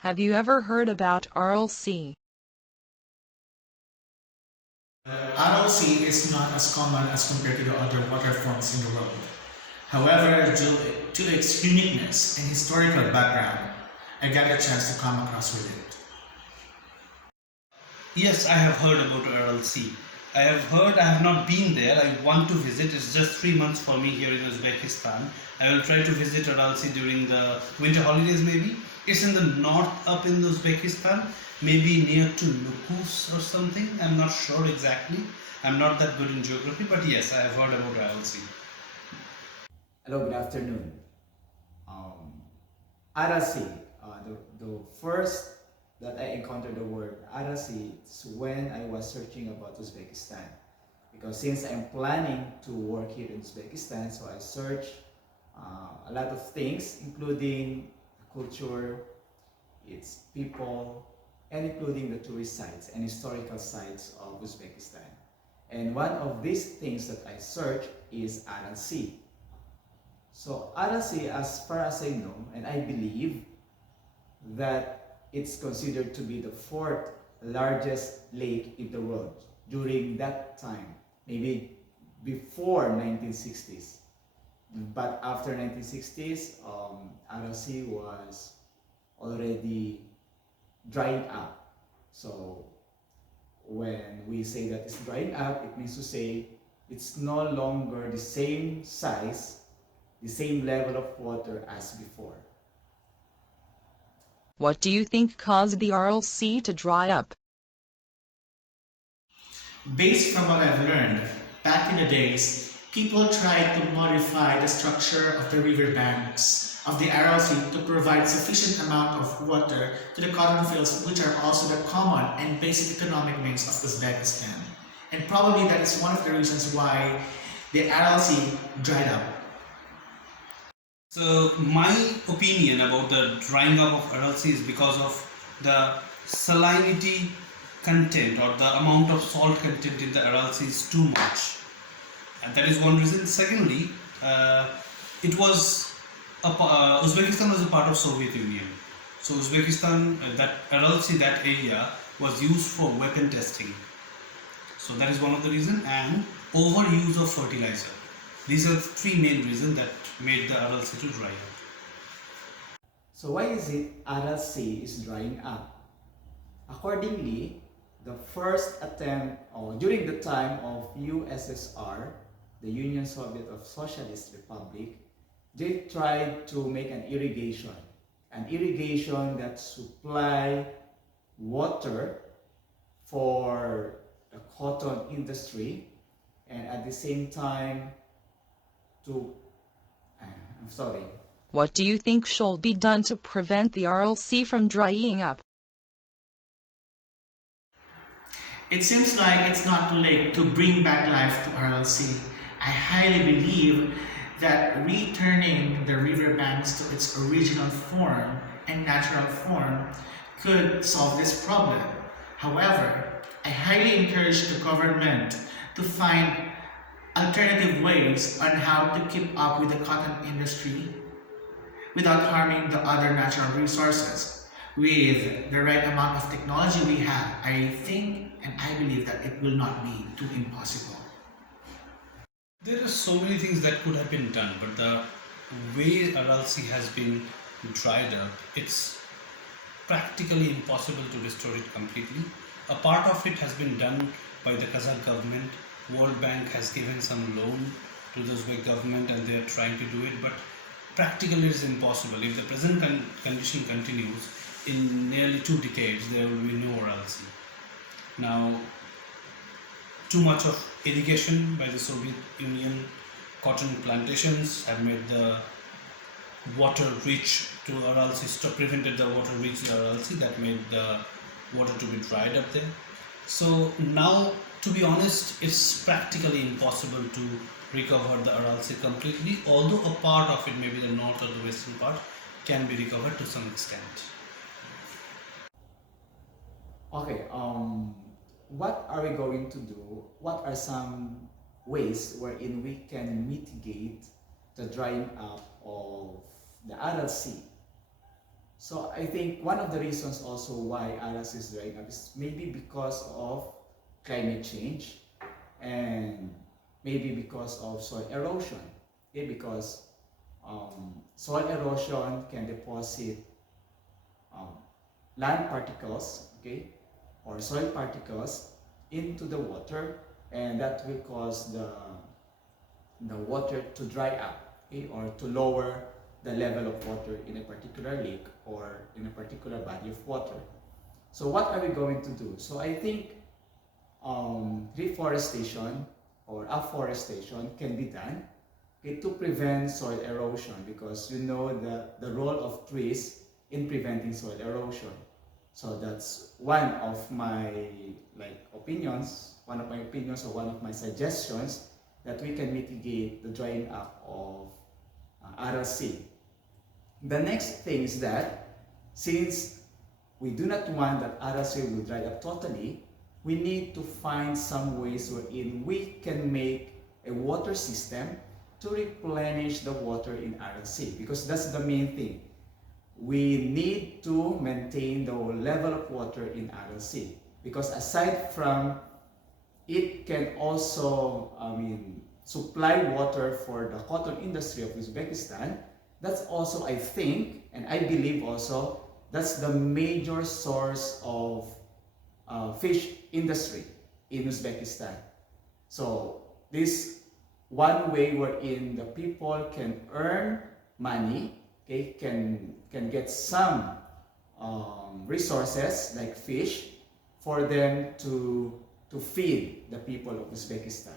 Have you ever heard about RLC? ROC is not as common as compared to the other water forms in the world. However, due to its uniqueness and historical background, I got a chance to come across with it. Yes, I have heard about RLC. I have heard, I have not been there. I want to visit. It's just 3 months for me here in Uzbekistan. I will try to visit RLC during the winter holidays maybe. It's in the north up in Uzbekistan, maybe near to Lukus or something. I'm not sure exactly. I'm not that good in geography, but yes, I have heard about RLC. Hello, good afternoon. Um, Arasi, the first that I encountered the word Arasi is when I was searching about Uzbekistan. Because since I'm planning to work here in Uzbekistan, so I searched a lot of things, including culture, its people, and including the tourist sites and historical sites of Uzbekistan. And one of these things that I searched is Arasi. So Arasi, as far as I know, and I believe that it's considered to be the fourth largest lake in the world during that time, maybe before 1960s. But after 1960s, Arasi was already drying up. So when we say that it's drying up, it means to say it's no longer the same size, the same level of water as before. What do you think caused the RLC to dry up? Based from what I've learned, back in the days, people tried to modify the structure of the riverbanks of the RLC to provide sufficient amount of water to the cotton fields, which are also the common and basic economic means of Uzbekistan. And probably that is one of the reasons why the RLC dried up. So my opinion about the drying up of RLC is because of the salinity content or the amount of salt content in the RLC is too much, and that is one reason. Secondly, it was Uzbekistan was a part of Soviet Union, so Uzbekistan that RLC that area was used for weapon testing. So that is one of the reasons, and overuse of fertilizer. These are the three main reasons that made the RLC to dry up. So why is it Arasi is drying up? Accordingly, the first attempt, or during the time of USSR, the Union Soviet of Socialist Republic, they tried to make an irrigation that supply water for the cotton industry, and at the same time to, I'm sorry. What do you think should be done to prevent the RLC from drying up? It seems like it's not too late to bring back life to RLC. I highly believe that returning the riverbanks to its original form and natural form could solve this problem. However, I highly encourage the government to find alternative ways on how to keep up with the cotton industry without harming the other natural resources. With the right amount of technology we have, I think and I believe that it will not be too impossible. There are so many things that could have been done, but the way RLC has been dried up, it's practically impossible to restore it completely. A part of it has been done by the Kazakh government. World Bank has given some loan to the Uzbek government and they are trying to do it, but practically it's impossible. If the present condition continues, in nearly 2 decades there will be no RLC. Now, too much of irrigation by the Soviet Union cotton plantations have made the water reach to RLC, prevented the water reach to RLC, that made the water to be dried up there. So now, to be honest, it's practically impossible to recover the RLC completely, although a part of it, maybe the north or the western part, can be recovered to some extent. Okay, what are we going to do? What are some ways wherein we can mitigate the drying up of the RLC? So I think one of the reasons also why Aras is drying up is maybe because of climate change and maybe because of soil erosion. Okay, because soil erosion can deposit um, land particles, okay, or soil particles into the water, and that will cause the water to dry up, okay, or to lower the level of water in a particular lake or in a particular body of water. So what are we going to do? So I think reforestation or afforestation can be done, okay, to prevent soil erosion, because you know the role of trees in preventing soil erosion. So that's one of my opinions or one of my suggestions that we can mitigate the drying up of Aral Sea. The next thing is that since we do not want that Aral Sea will dry up totally, we need to find some ways wherein we can make a water system to replenish the water in Aral Sea, because that's the main thing. We need to maintain the level of water in Aral Sea, because aside from it can also supply water for the cotton industry of Uzbekistan, that's also, I think, and I believe also, that's the major source of fish industry in Uzbekistan. So this one way wherein the people can earn money, okay, can get some resources like fish for them to feed the people of Uzbekistan.